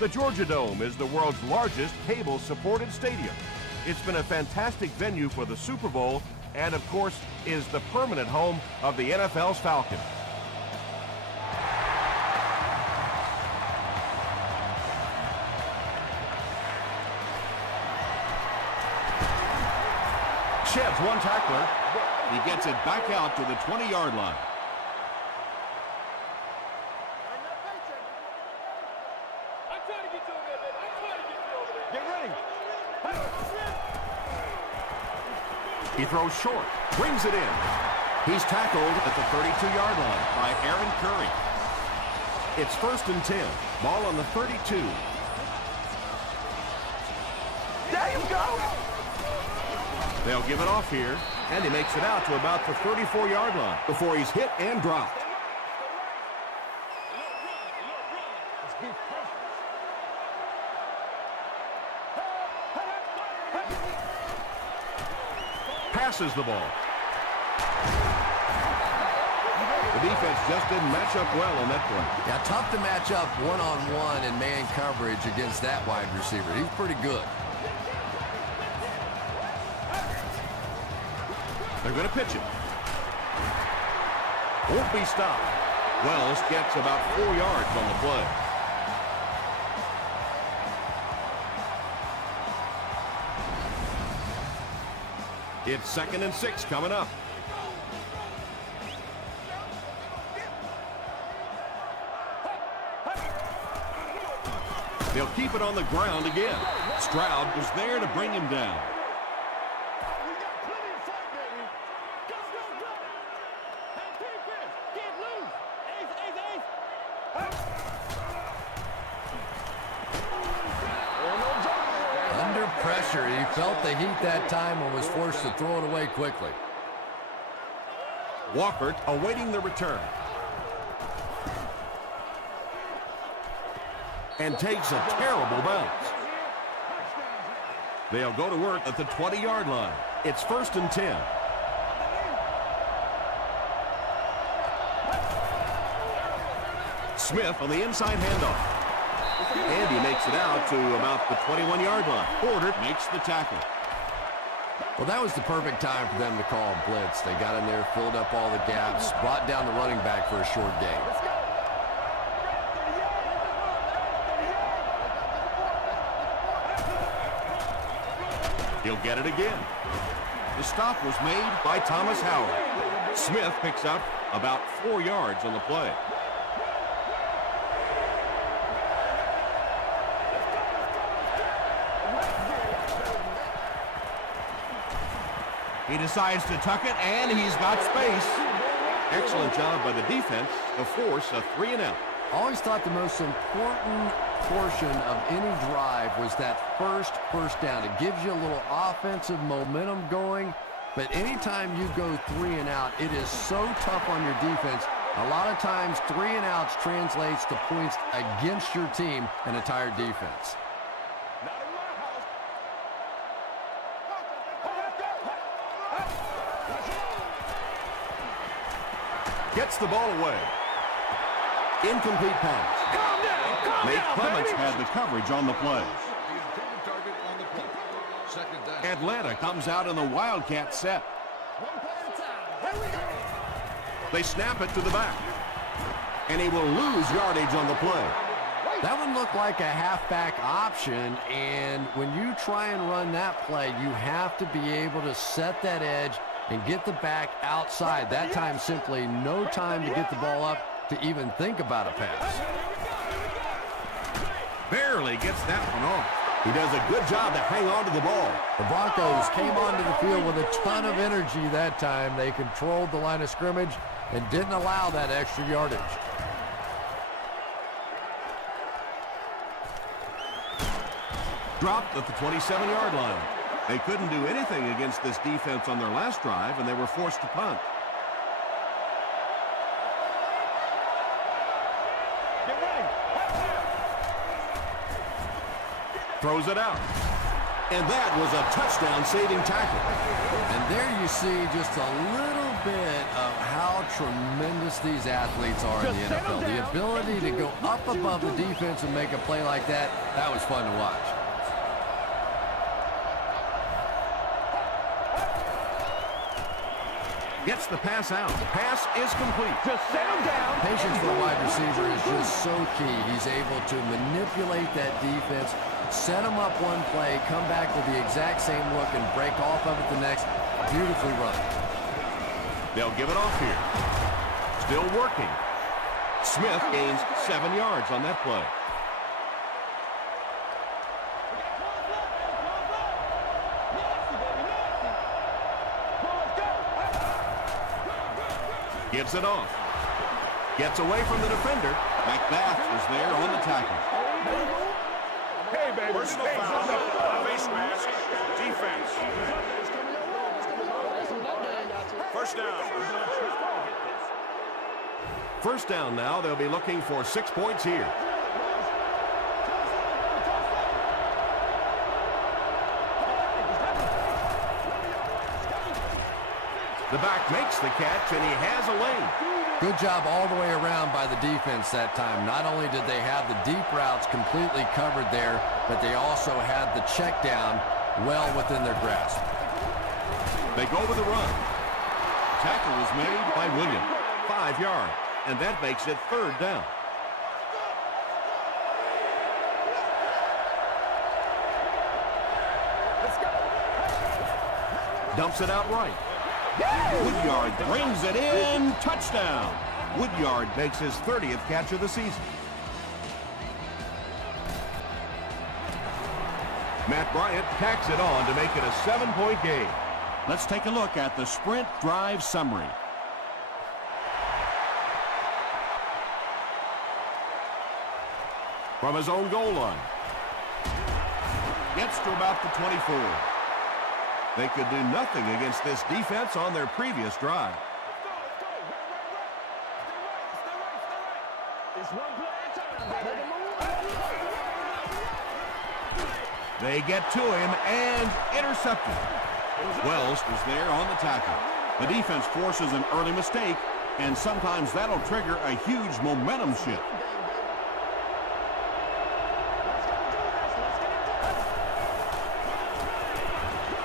The Georgia Dome is the world's largest cable-supported stadium. It's been a fantastic venue for the Super Bowl and, of course, is the permanent home of the NFL's Falcons. Sheds one tackler. He gets it back out to the 20-yard line. Get ready. He throws short, brings it in. He's tackled at the 32-yard line by Aaron Curry. It's 1st and 10. Ball on the 32. There you go. They'll give it off here, and he makes it out to about the 34-yard line before he's hit and dropped. Passes the ball. The defense just didn't match up well on that play. Yeah, tough to match up one-on-one in man coverage against that wide receiver. He's pretty good. They're going to pitch it. Won't be stopped. Wells gets about 4 yards on the play. It's 2nd and 6 coming up. They'll keep it on the ground again. Stroud was there to bring him down. Under pressure, he felt the heat that time and was forced to throw it away quickly. Walker awaiting the return. And takes a terrible bounce. They'll go to work at the 20-yard line. It's 1st and 10. Smith on the inside handoff. And he makes it out to about the 21-yard line. Porter makes the tackle. Well, that was the perfect time for them to call a blitz. They got in there, filled up all the gaps, brought down the running back for a short gain. He'll get it again. The stop was made by Thomas Howard. Smith picks up about 4 yards on the play. He decides to tuck it, and he's got space. Excellent job by the defense to force a 3-and-out. Always thought the most important portion of any drive was that first down. It gives you a little offensive momentum going, but anytime you go 3-and-out, it is so tough on your defense. A lot of times 3-and-outs translates to points against your team and entire defense. Gets the ball away. Incomplete pass. Nate Clements had the coverage on the play. Atlanta comes out in the Wildcat set. They snap it to the back. And he will lose yardage on the play. That one looked like a halfback option, and when you try and run that play, you have to be able to set that edge and get the back outside. That time, simply no time to get the ball up to even think about a pass. Barely gets that one off. He does a good job to hang on to the ball. The Broncos came onto the field with a ton of energy that time. They controlled the line of scrimmage and didn't allow that extra yardage. Dropped at the 27-yard line. They couldn't do anything against this defense on their last drive, and they were forced to punt. Throws it out. And that was a touchdown-saving tackle. And there you see just a little bit of how tremendous these athletes are in the NFL. The ability to go up above the defense and make a play like that, that was fun to watch. Gets the pass out. Pass is complete. Just settle down. Patience for a wide receiver is just so key. He's able to manipulate that defense, set them up one play, come back with the exact same look, and break off of it the next. Beautifully run. They'll give it off here. Still working. Smith gains 7 yards on that play. Gives it off. Gets away from the defender. McBath is there on the tackle. Hey, baby. Personal foul, face mask, defense. First down. First down now. They'll be looking for 6 points here. The back makes the catch, and he has a lane. Good job all the way around by the defense that time. Not only did they have the deep routes completely covered there, but they also had the check down well within their grasp. They go with a run. Tackle was made by Williams. 5 yards, and that makes it third down. Dumps it out right. Woodyard brings it in. Touchdown. Woodyard makes his 30th catch of the season. Matt Bryant tacks it on to make it a 7-point game. Let's take a look at the sprint drive summary. From his own goal line. Gets to about the 24. They could do nothing against this defense on their previous drive. They get to him and intercepted. Wells was there on the tackle. The defense forces an early mistake, and sometimes that'll trigger a huge momentum shift.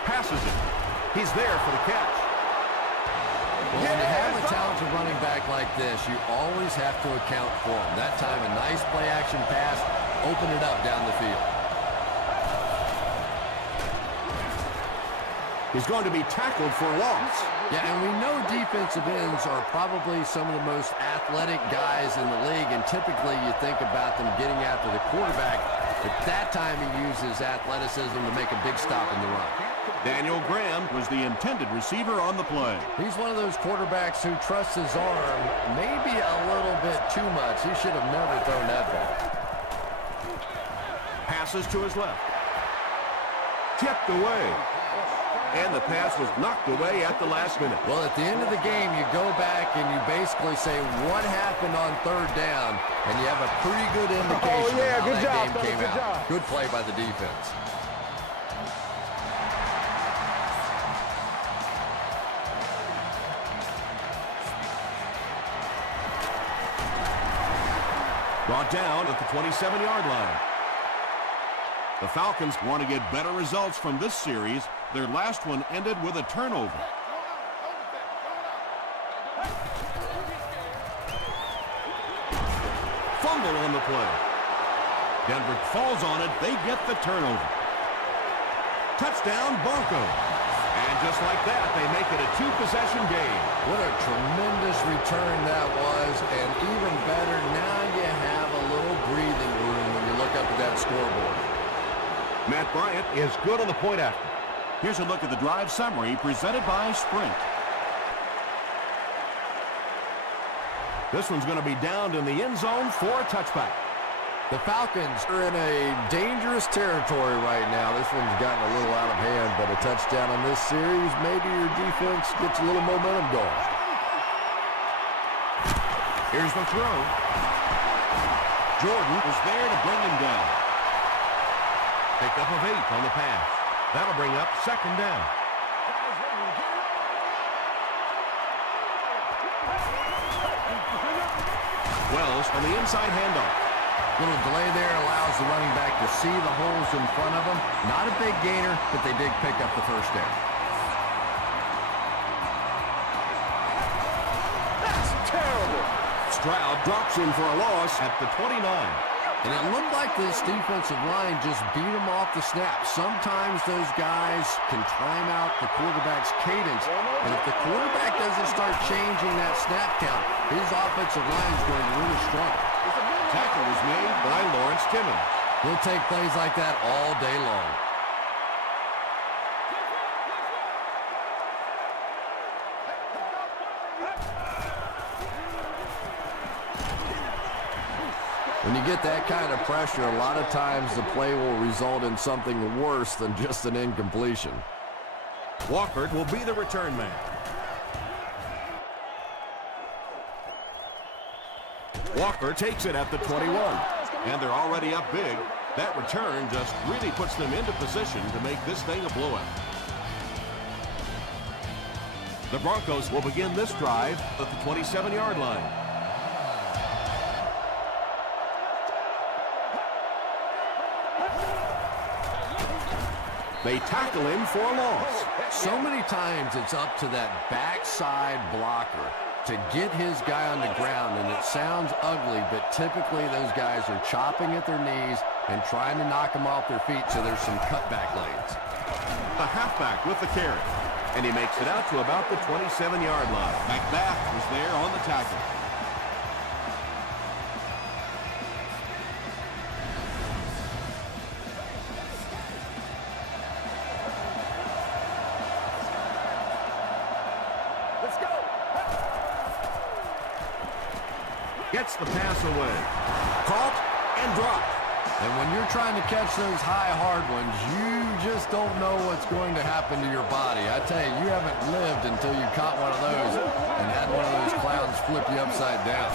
Passes it. He's there for the catch. Well, when you have a talented running back like this, you always have to account for him. That time, a nice play-action pass, open it up down the field. He's going to be tackled for a loss. Yeah, and we know defensive ends are probably some of the most athletic guys in the league, and typically you think about them getting after the quarterback, but that time he uses athleticism to make a big stop in the run. Daniel Graham was the intended receiver on the play. He's one of those quarterbacks who trusts his arm maybe a little bit too much. He should have never thrown that ball. Passes to his left. Tipped away. And the pass was knocked away at the last minute. Well, at the end of the game, you go back and you basically say what happened on third down, and you have a pretty good indication of how that game came out. Good play by the defense. Brought down at the 27-yard line. The Falcons want to get better results from this series. Their last one ended with a turnover. Fumble on the play. Denver falls on it. They get the turnover. Touchdown, Broncos. And just like that, they make it a 2-possession game. What a tremendous return that was, and even better, now you have a little breathing room when you look up at that scoreboard. Matt Bryant is good on the point after. Here's a look at the drive summary presented by Sprint. This one's going to be downed in the end zone for a touchback. The Falcons are in a dangerous territory right now. This one's gotten a little out of hand, but a touchdown on this series, maybe your defense gets a little momentum going. Here's the throw. Jordan was there to bring him down. Pick up of 8 on the pass. That'll bring up second down. Wells on the inside handoff. Little delay there allows the running back to see the holes in front of him. Not a big gainer, but they did pick up the first down. That's terrible. Stroud drops him for a loss at the 29. And it looked like this defensive line just beat him off the snap. Sometimes those guys can time out the quarterback's cadence. And if the quarterback doesn't start changing that snap count, his offensive line is going to really struggle. Tackle was made by Lawrence Timmons. He'll take plays like that all day long. When you get that kind of pressure, a lot of times the play will result in something worse than just an incompletion. Walker will be the return man. Walker takes it at the 21, and they're already up big. That return just really puts them into position to make this thing a blowout. The Broncos will begin this drive at the 27-yard line. They tackle him for a loss. So many times it's up to that backside blocker to get his guy on the ground, and it sounds ugly, but typically those guys are chopping at their knees and trying to knock them off their feet, so there's some cutback lanes. The halfback with the carry, and he makes it out to about the 27-yard line. Macbeth was there on the tackle. Let's go. Gets the pass away. Caught and dropped. And when you're trying to catch those high, hard ones, you just don't know what's going to happen to your body. I tell you, you haven't lived until you caught one of those and had one of those clowns flip you upside down.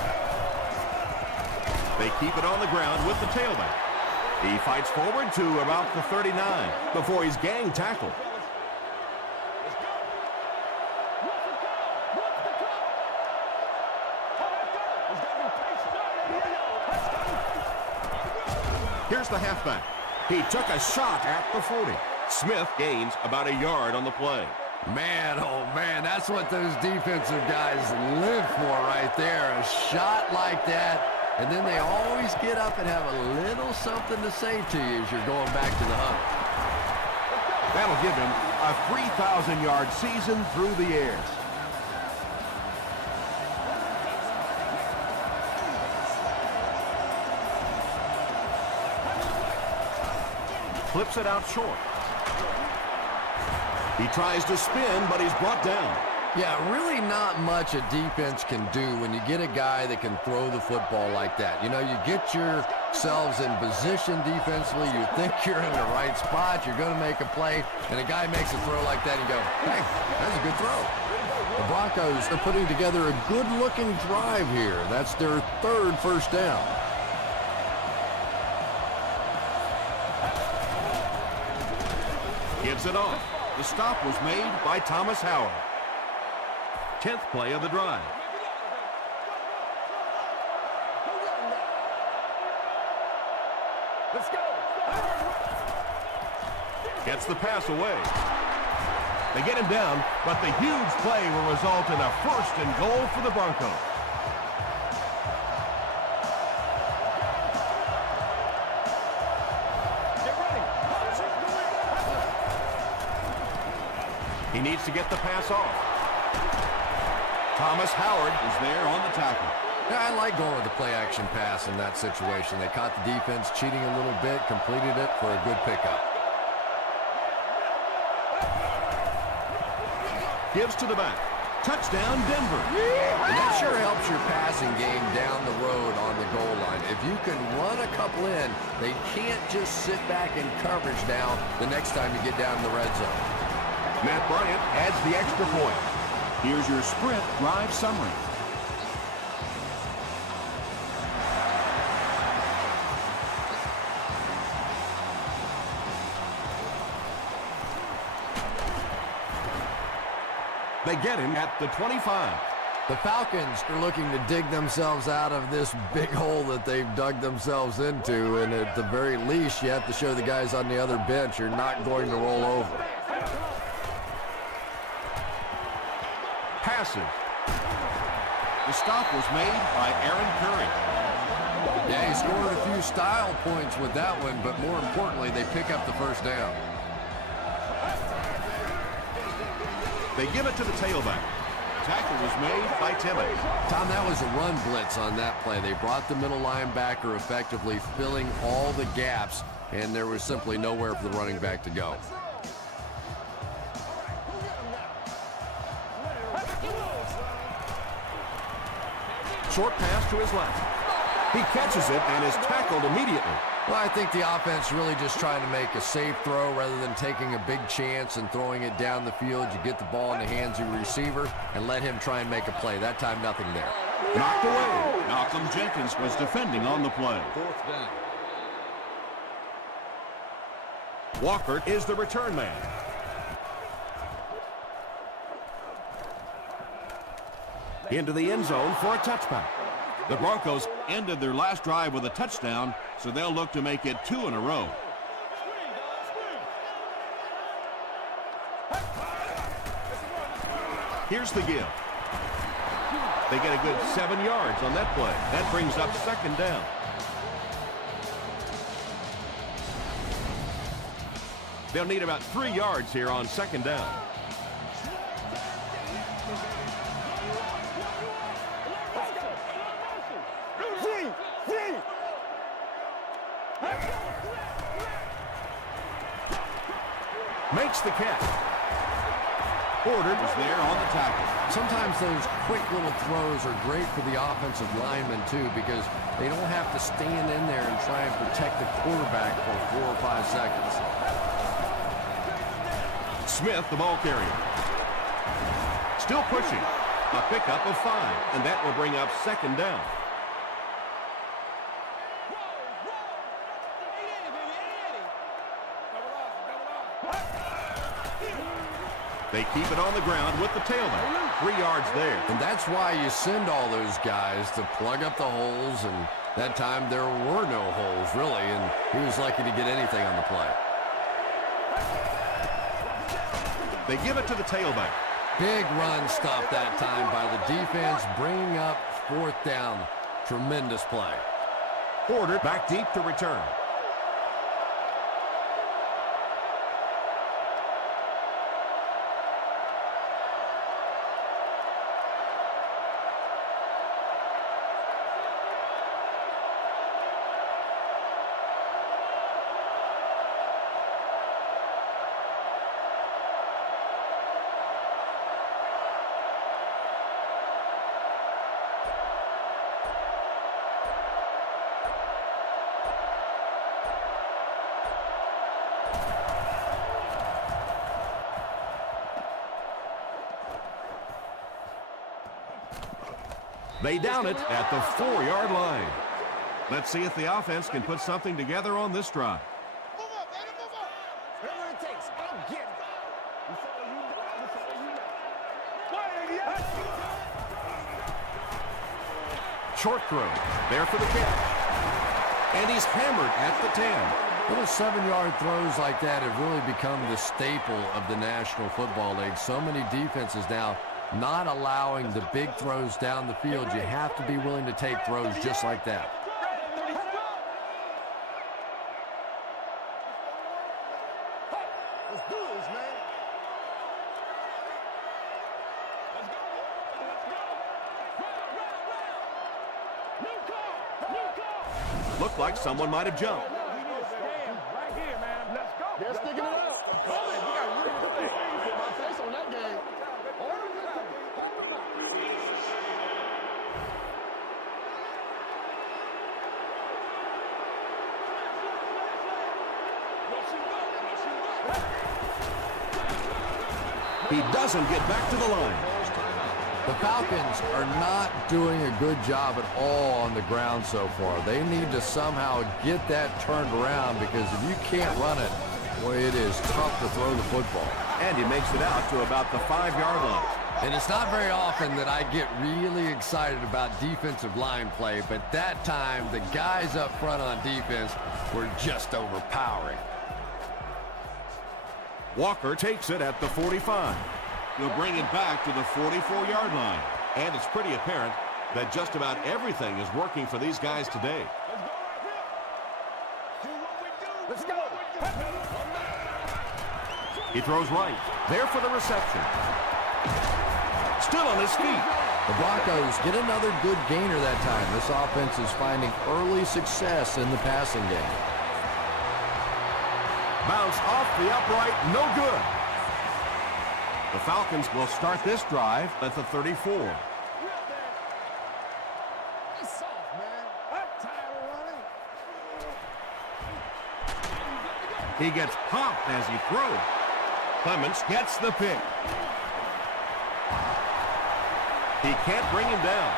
They keep it on the ground with the tailback. He fights forward to about the 39 before he's gang tackled. Here's the halfback. He took a shot at the 40. Smith gains about a yard on the play. Man, oh man, that's what those defensive guys live for right there. A shot like that, and then they always get up and have a little something to say to you as you're going back to the huddle. That'll give him a 3,000-yard season through the air. Flips it out short. He tries to spin, but he's brought down. Yeah, really not much a defense can do when you get a guy that can throw the football like that. You know, you get yourselves in position defensively. You think you're in the right spot. You're going to make a play, and a guy makes a throw like that, and you go, hey, that's a good throw. The Broncos are putting together a good-looking drive here. That's their third first down. Gives it off. The stop was made by Thomas Howard. 10th play of the drive. Let's go. Gets the pass away. They get him down, but the huge play will result in a 1st and goal for the Broncos. He needs to get the pass off. Thomas Howard is there on the tackle. Yeah, I like going with the play-action pass in that situation. They caught the defense cheating a little bit, completed it for a good pickup. Gives to the back. Touchdown, Denver. And that sure helps your passing game down the road on the goal line. If you can run a couple in, they can't just sit back in coverage now the next time you get down in the red zone. Matt Bryant adds the extra point. Here's your sprint drive summary. They get him at the 25. The Falcons are looking to dig themselves out of this big hole that they've dug themselves into, and at the very least, you have to show the guys on the other bench you're not going to roll over. Passes. The stop was made by Aaron Curry. Yeah, he scored a few style points with that one, but more importantly, they pick up the first down. They give it to the tailback. Tackle was made by Timmons. Tom, that was a run blitz on that play. They brought the middle linebacker effectively filling all the gaps, and there was simply nowhere for the running back to go. Short pass to his left. He catches it and is tackled immediately. Well, I think the offense really just trying to make a safe throw rather than taking a big chance and throwing it down the field. You get the ball in the hands of your receiver and let him try and make a play. That time, nothing there. Knocked away. Malcolm Jenkins was defending on the play. Fourth down. Walker is the return man. Into the end zone for a touchback. The Broncos ended their last drive with a touchdown, so they'll look to make it 2 in a row. Here's the give. They get a good 7 yards on that play. That brings up second down. They'll need about 3 yards here on second down. Makes the catch. Porter is there on the tackle. Sometimes those quick little throws are great for the offensive linemen, too, because they don't have to stand in there and try and protect the quarterback for 4 or 5 seconds. Smith, the ball carrier. Still pushing. A pickup of 5, and that will bring up second down. They keep it on the ground with the tailback. 3 yards there. And that's why you send all those guys to plug up the holes, and that time there were no holes, really, and he was lucky to get anything on the play. They give it to the tailback. Big run stop that time by the defense, bringing up 4th down. Tremendous play. Porter back deep to return. They down it at the 4-yard line. Let's see if the offense can put something together on this drive. Move up, baby, move up. Whatever it takes, I'm getting it. Short throw. There for the catch. And he's hammered at the 10. Little 7-yard throws like that have really become the staple of the National Football League. So many defenses now not allowing the big throws down the field. You have to be willing to take throws just like that. Let's do this, man. Looked like someone might have jumped. Right here, man. Let's go. They're sticking it out. We got to put my face on that game. He doesn't get back to the line. The Falcons are not doing a good job at all on the ground so far. They need to somehow get that turned around, because if you can't run it, boy, it is tough to throw the football. And he makes it out to about the 5-yard line. And it's not very often that I get really excited about defensive line play, but that time the guys up front on defense were just overpowering. Walker takes it at the 45. He'll bring it back to the 44-yard line. And it's pretty apparent that just about everything is working for these guys today. Let's go. He throws right. There for the reception. Still on his feet. The Broncos get another good gainer that time. This offense is finding early success in the passing game. Bounce off the upright, no good. The Falcons will start this drive at the 34. He's soft, man. I'm tired of running. He gets popped as he throws. Clements gets the pick. He can't bring him down.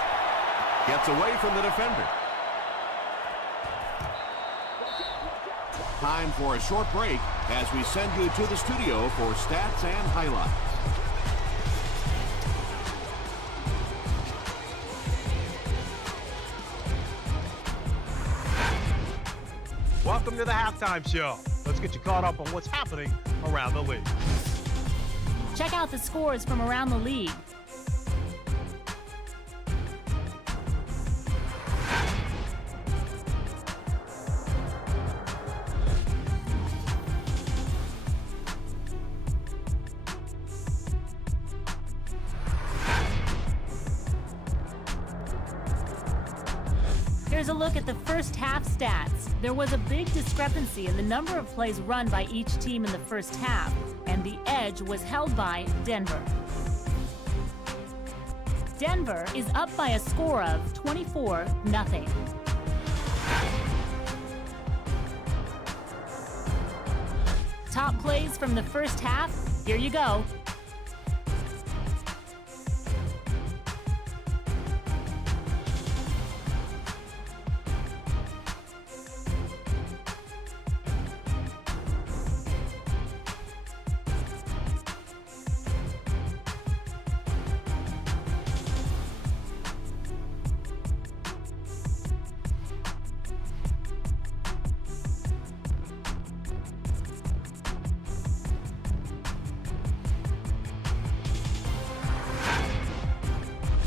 Gets away from the defender. Time for a short break as we send you to the studio for stats and highlights. Welcome to the halftime show. Let's get you caught up on what's happening around the league. Check out the scores from around the league. Here's a look at the first half stats. There was a big discrepancy in the number of plays run by each team in the first half, and the edge was held by Denver. Denver is up by a score of 24-0. Top plays from the first half, here you go.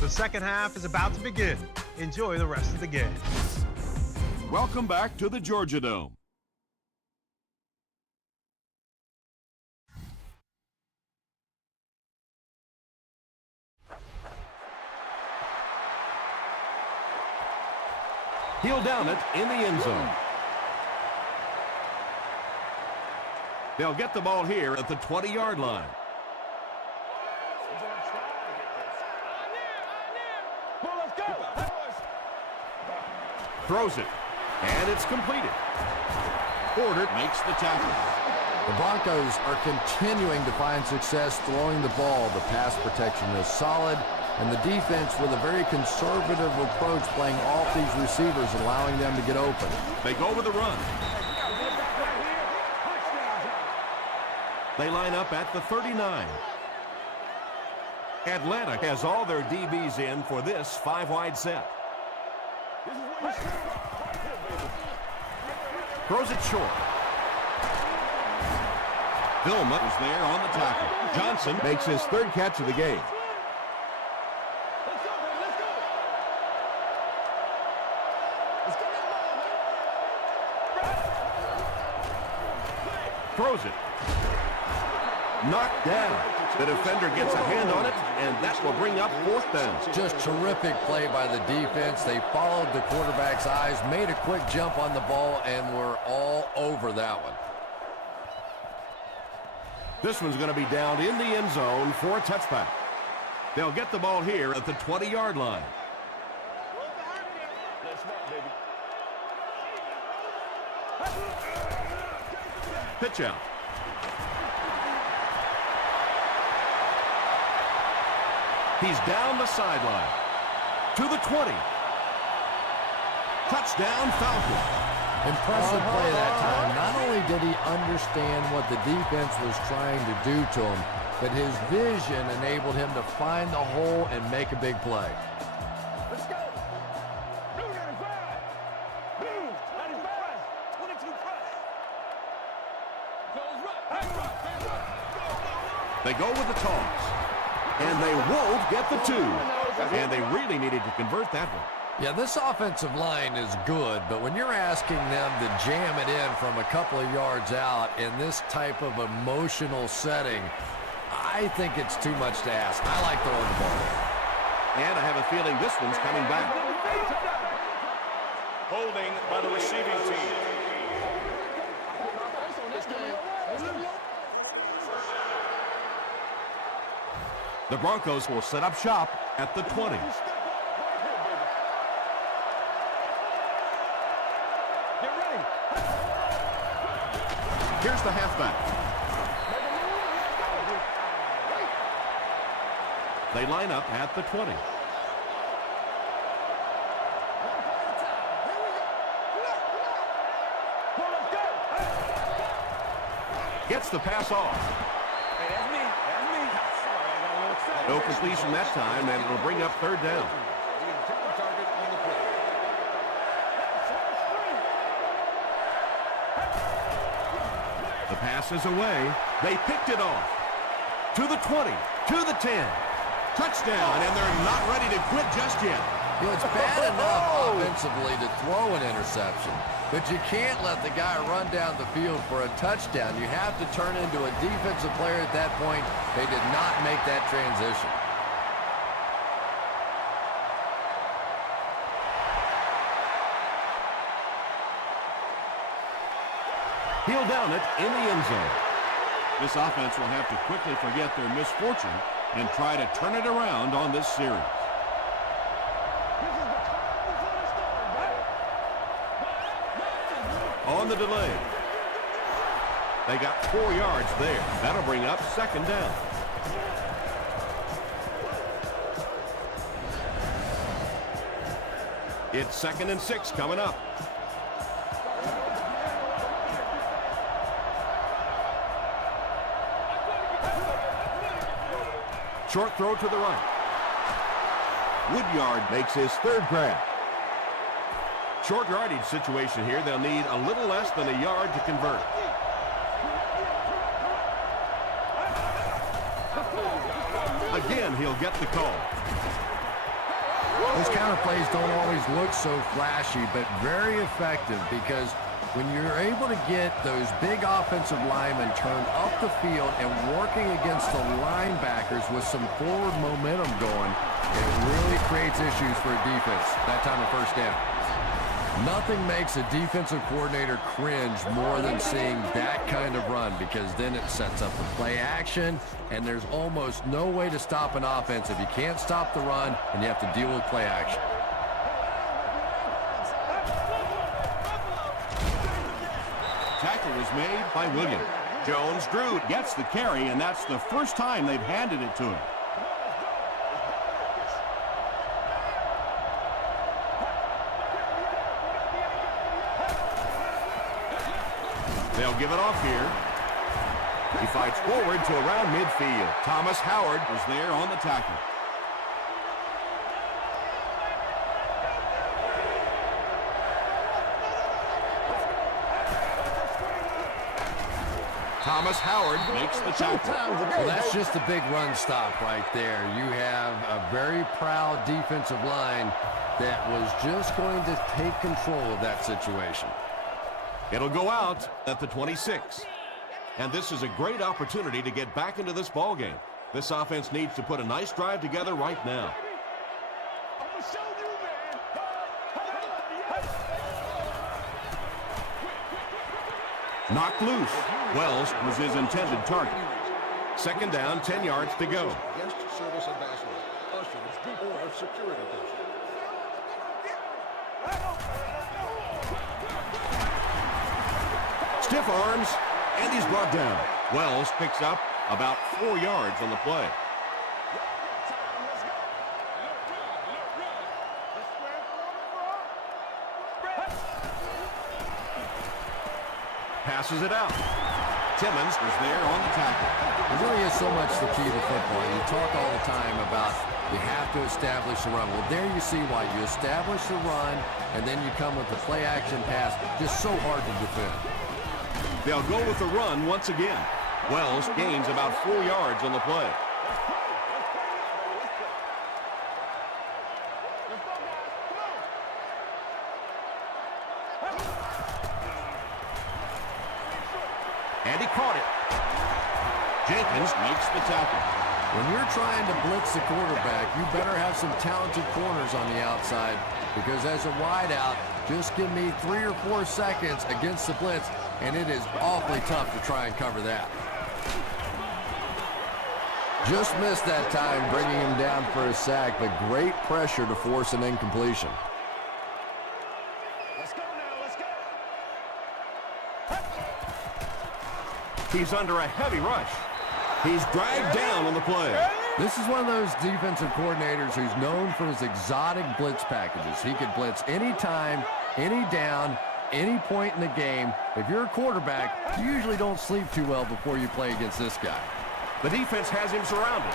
The second half is about to begin. Enjoy the rest of the game. Welcome back to the Georgia Dome. He'll down it in the end zone. They'll get the ball here at the 20-yard line. Throws it, and it's completed. Porter makes the tackle. The Broncos are continuing to find success throwing the ball. The pass protection is solid, and the defense with a very conservative approach playing off these receivers, allowing them to get open. They go with the run. They line up at the 39. Atlanta has all their DBs in for this five-wide set. Throws it short. Vilma is there on the tackle. Johnson makes his third catch of the game. Throws it. Knocked down. The defender gets a hand on it, and that will bring up fourth down. Just terrific play by the defense. They followed the quarterback's eyes, made a quick jump on the ball, and were all over that one. This one's going to be down in the end zone for a touchback. They'll get the ball here at the 20-yard line. Pitch out. He's down the sideline. To the 20. Touchdown, Falcons. Impressive play that time. Not only did he understand what the defense was trying to do to him, but his vision enabled him to find the hole and make a big play. Let's go. Blue 95. Blue 95. 22 press. Goes right. They go with the toss. And they won't get the two. And they really needed to convert that one. Yeah, this offensive line is good, but when you're asking them to jam it in from a couple of yards out in this type of emotional setting, I think it's too much to ask. I like throwing the ball. And I have a feeling this one's coming back. Holding by the receiving team. The Broncos will set up shop at the 20. Here's the halfback. They line up at the 20. Gets the pass off. Hey, that's me. That's me. Sorry, I got a little excited. No completion that time, and it'll bring up third down. The pass is away. They picked it off. To the 20, to the 10. Touchdown, and they're not ready to quit just yet. You know, it's bad enough offensively to throw an interception, but you can't let the guy run down the field for a touchdown. You have to turn into a defensive player at that point. They did not make that transition. He'll down it in the end zone. This offense will have to quickly forget their misfortune and try to turn it around on this series. On the delay. They got 4 yards there. That'll bring up second down. It's 2nd and 6 coming up. Short throw to the right. Woodyard makes his third grab. Short yardage situation here. They'll need a little less than a yard to convert. Again, he'll get the call. Those counter plays don't always look so flashy, but very effective, because when you're able to get those big offensive linemen turned up the field and working against the linebackers with some forward momentum going, it really creates issues for a defense. That time of first down. Nothing makes a defensive coordinator cringe more than seeing that kind of run, because then it sets up the play action, and there's almost no way to stop an offense if you can't stop the run and you have to deal with play action. Tackle was made by Williams. Jones-Drew gets the carry, and that's the first time they've handed it to him. They'll give it off here. He fights forward to around midfield. Thomas Howard was there on the tackle. Thomas Howard makes the tackle. Well, that's just a big run stop right there. You have a very proud defensive line that was just going to take control of that situation. It'll go out at the 26. And this is a great opportunity to get back into this ball game. This offense needs to put a nice drive together right now. Knocked loose. Wells was his intended target. Second down, 10 yards to go. Guest service ambassador. Ushers before security desk. Stiff arms, and he's brought down. Wells picks up about 4 yards on the play. passes it out. Timmons is there on the tackle. It really is so much the key to football. You talk all the time about you have to establish the run. Well, there you see why. You establish the run, and then you come with the play-action pass. Just so hard to defend. They'll go with the run once again. Wells gains about 4 yards on the play. And he caught it. Jenkins makes the tackle. When you're trying to blitz the quarterback, you better have some talented corners on the outside, because as a wideout, just give me 3 or 4 seconds against the blitz, and it is awfully tough to try and cover that. Just missed that time, bringing him down for a sack, but great pressure to force an incompletion. Let's go now, let's go. He's under a heavy rush. He's dragged down on the play. This is one of those defensive coordinators who's known for his exotic blitz packages. He could blitz any time, any down, any point in the game. If you're a quarterback, you usually don't sleep too well before you play against this guy. The defense has him surrounded.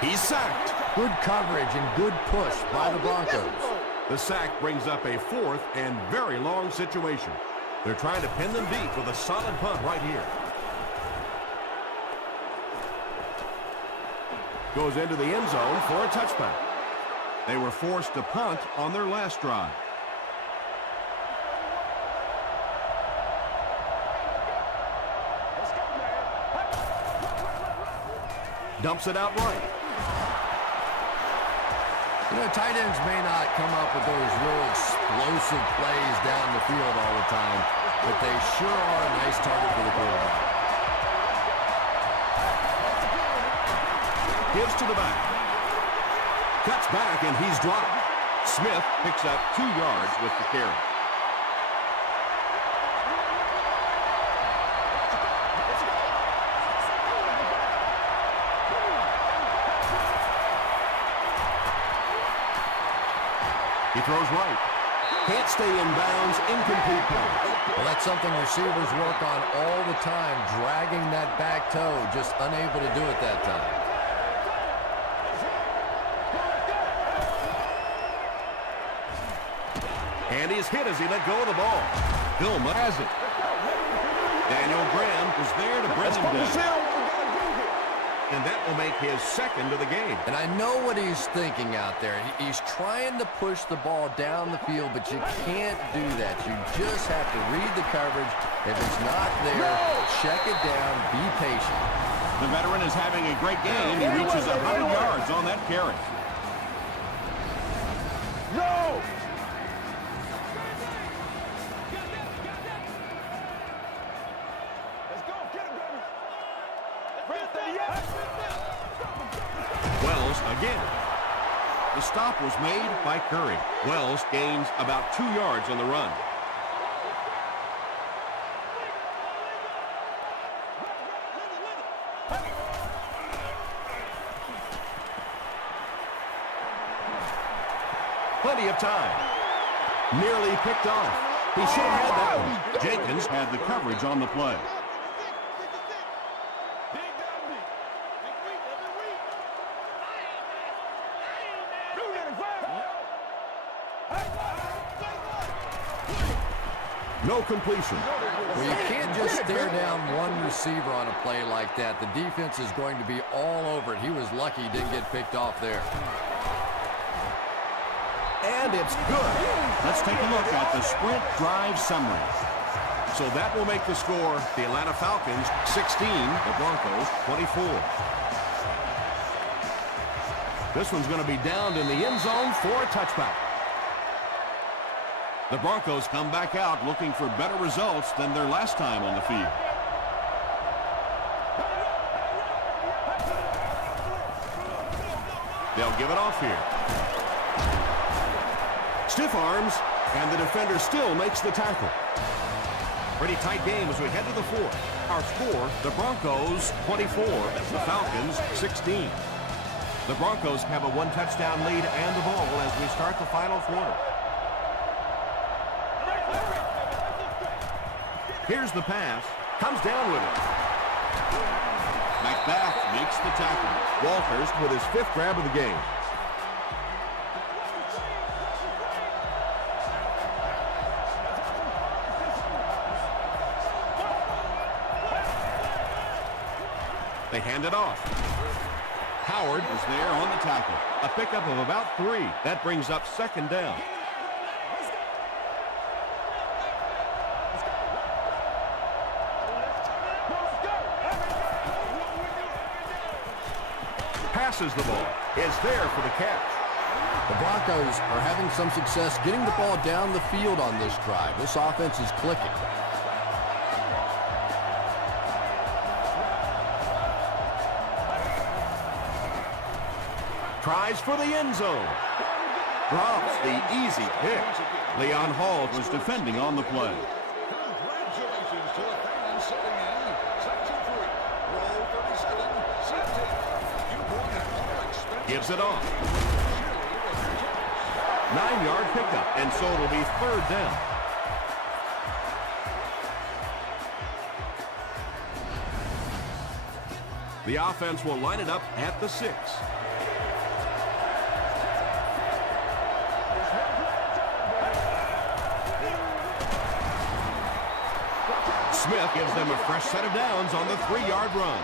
He's sacked. Good coverage and good push by the Broncos. The sack brings up a 4th and very long situation. They're trying to pin them deep with a solid punt right here. Goes into the end zone for a touchback. They were forced to punt on their last drive. Dumps it out right. You know, tight ends may not come up with those real explosive plays down the field all the time, but they sure are a nice target for the quarterback. Gives to the back. Cuts back, and he's dropped. Smith picks up 2 yards with the carry. He throws right. Can't stay in bounds. Incomplete pass. Well, that's something receivers work on all the time, dragging that back toe, just unable to do it that time. And he's hit as he let go of the ball. Vilma has it. Daniel Graham was there to bring him down. And that will make his 2nd of the game. And I know what he's thinking out there. He's trying to push the ball down the field, but you can't do that. You just have to read the coverage. If it's not there, check it down, be patient. The veteran is having a great game. He reaches 100 yards on that carry. No! Let's go, get him, baby. Wells again. The stop was made by Curry. Wells gains about 2 yards on the run. Plenty of time. Nearly picked off. He should have had that one. Jenkins had the coverage on the play. No completion. Well, you can't just stare down one receiver on a play like that. The defense is going to be all over it. He was lucky he didn't get picked off there. And it's good. Let's take a look at the sprint drive summary. So that will make the score the Atlanta Falcons 16, the Broncos 24. This one's going to be downed in the end zone for a touchback. The Broncos come back out looking for better results than their last time on the field. They'll give it off here. Stiff arms, and the defender still makes the tackle. Pretty tight game as we head to the 4th. Our score, the Broncos 24, the Falcons 16. The Broncos have a 1-touchdown lead and the ball as we start the final quarter. Here's the pass. Comes down with it. Macbeth makes the tackle. Walters with his 5th grab of the game. They hand it off. Howard is there on the tackle. A pickup of about 3. That brings up 2nd down. Passes the ball. Is there for the catch. The Broncos are having some success getting the ball down the field on this drive. This offense is clicking. Tries for the end zone. Drops the easy pick. Leon Hall was defending on the play. Congratulations to the fans sitting in section 3, row 37, seat 10. You won an all-expense. Gives it off. 9-yard pickup, and so it'll be 3rd down. The offense will line it up at the 6. Smith gives them a fresh set of downs on the 3-yard run.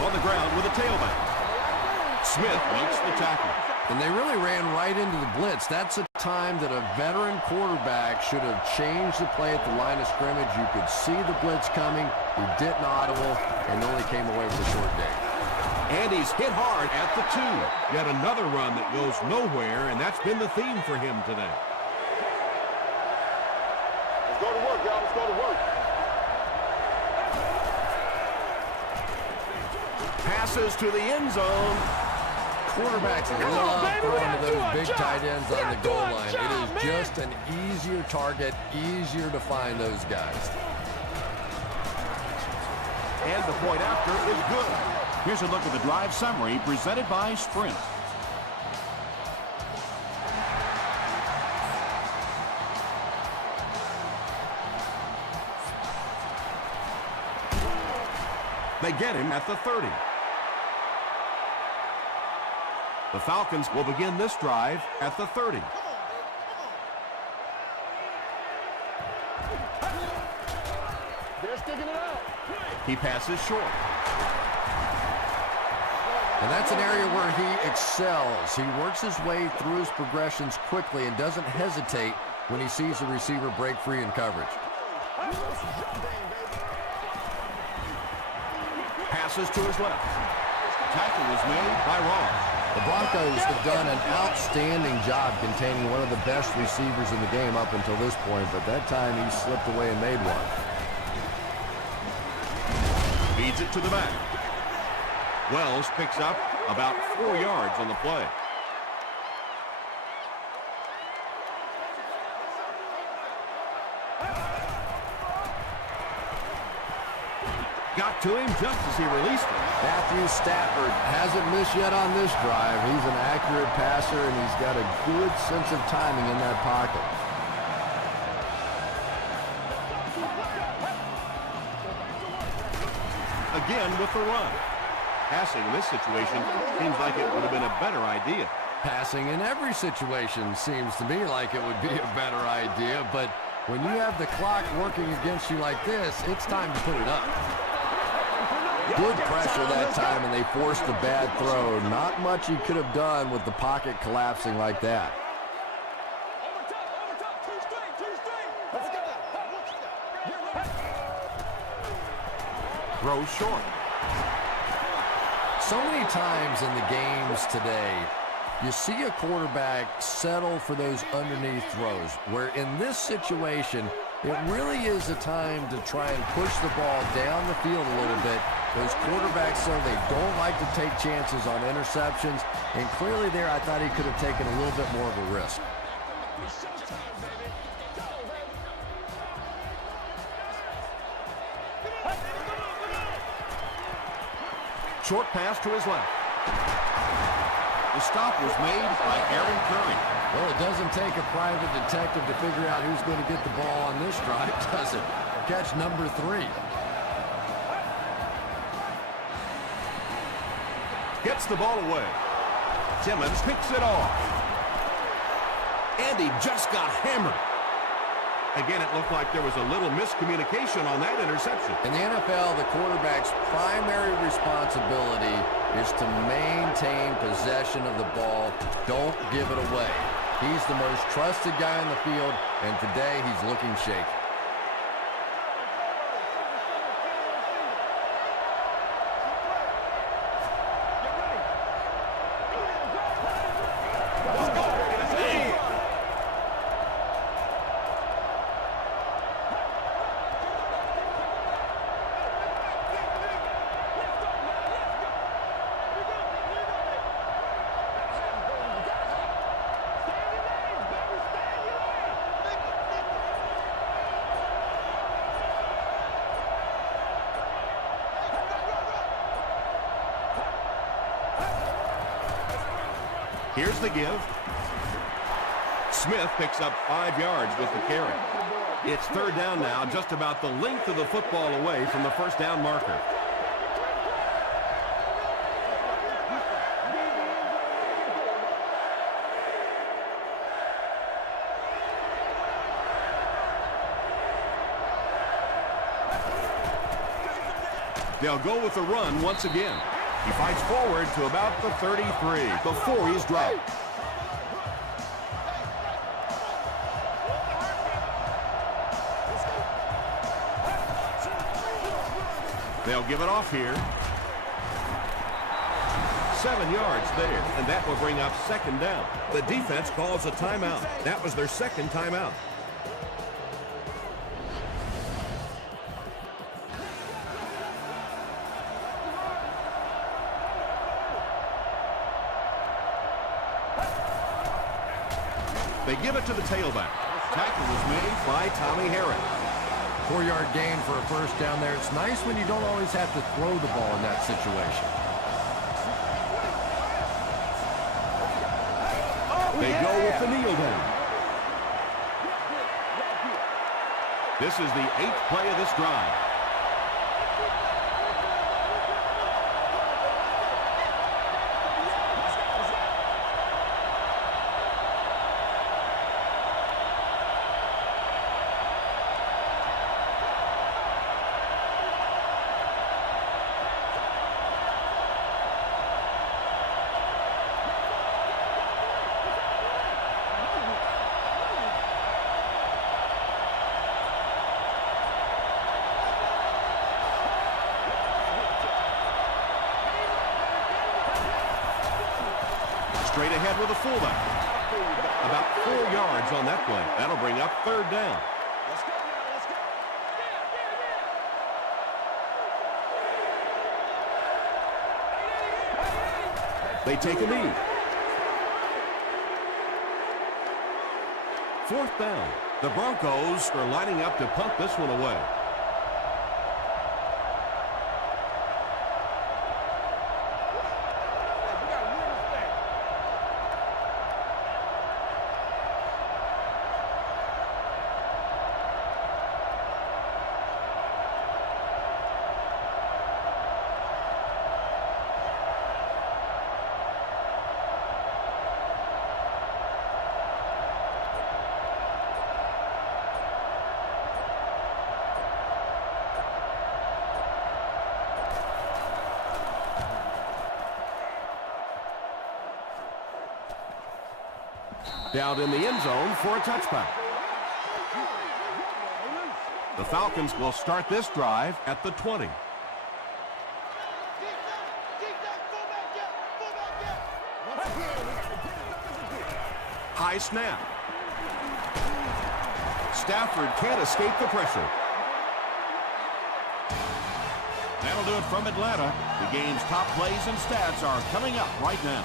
On the ground with a tailback. Smith makes the tackle. And they really ran right into the blitz. That's a time that a veteran quarterback should have changed the play at the line of scrimmage. You could see the blitz coming. He didn't audible and only came away with a short gain. And he's hit hard at the 2. Yet another run that goes nowhere, and that's been the theme for him today. Let's go to work, y'all. Let's go to work. Passes to the end zone. Quarterbacks love throwing to those big tight ends on the goal line. It is just an easier target, easier to find those guys. And the point after is good. Here's a look at the drive summary presented by Sprint. They get him at the 30. The Falcons will begin this drive at the 30. They're sticking it out. He passes short. And that's an area where he excels. He works his way through his progressions quickly and doesn't hesitate when he sees the receiver break free in coverage. Passes to his left. Tackle was made by Ross. The Broncos have done an outstanding job containing one of the best receivers in the game up until this point, but that time he slipped away and made one. Feeds it to the back. Wells picks up about 4 yards on the play. Got to him just as he released it. Matthew Stafford hasn't missed yet on this drive. He's an accurate passer, and he's got a good sense of timing in that pocket. Again with the run. Passing in this situation seems like it would have been a better idea. Passing in every situation seems to me like it would be a better idea, but when you have the clock working against you like this, it's time to put it up. Good pressure that time, and they forced a bad throw. Not much he could have done with the pocket collapsing like that. Throws short. So many times in the games today, you see a quarterback settle for those underneath throws, where in this situation, it really is a time to try and push the ball down the field a little bit. Those quarterbacks, though, they don't like to take chances on interceptions, and clearly there I thought he could have taken a little bit more of a risk. Short pass to his left. The stop was made by Aaron Curry. Well, it doesn't take a private detective to figure out who's going to get the ball on this drive, does it? Catch number 3. Gets the ball away. Timmons picks it off. And he just got hammered. Again, it looked like there was a little miscommunication on that interception. In the NFL, the quarterback's primary responsibility is to maintain possession of the ball. Don't give it away. He's the most trusted guy on the field, and today he's looking shaky. Here's the give. Smith picks up 5 yards with the carry. It's third down now, just about the length of the football away from the first down marker. They'll go with the run once again. He fights forward to about the 33 before he's dropped. They'll give it off here. 7 yards there, and that will bring up second down. The defense calls a timeout. That was their second timeout. They give it to the tailback. Tackle was made by Tommy Harris. 4-yard gain for a first down there. It's nice when you don't always have to throw the ball in that situation. They go with the kneel down. This is the 8th play of this drive. Straight ahead with a fullback. About 4 yards on that play. That'll bring up third down. They take a knee. 4th down. The Broncos are lining up to punt this one away. Down in the end zone for a touchback. The Falcons will start this drive at the 20. High snap. Stafford can't escape the pressure. That'll do it from Atlanta. The game's top plays and stats are coming up right now.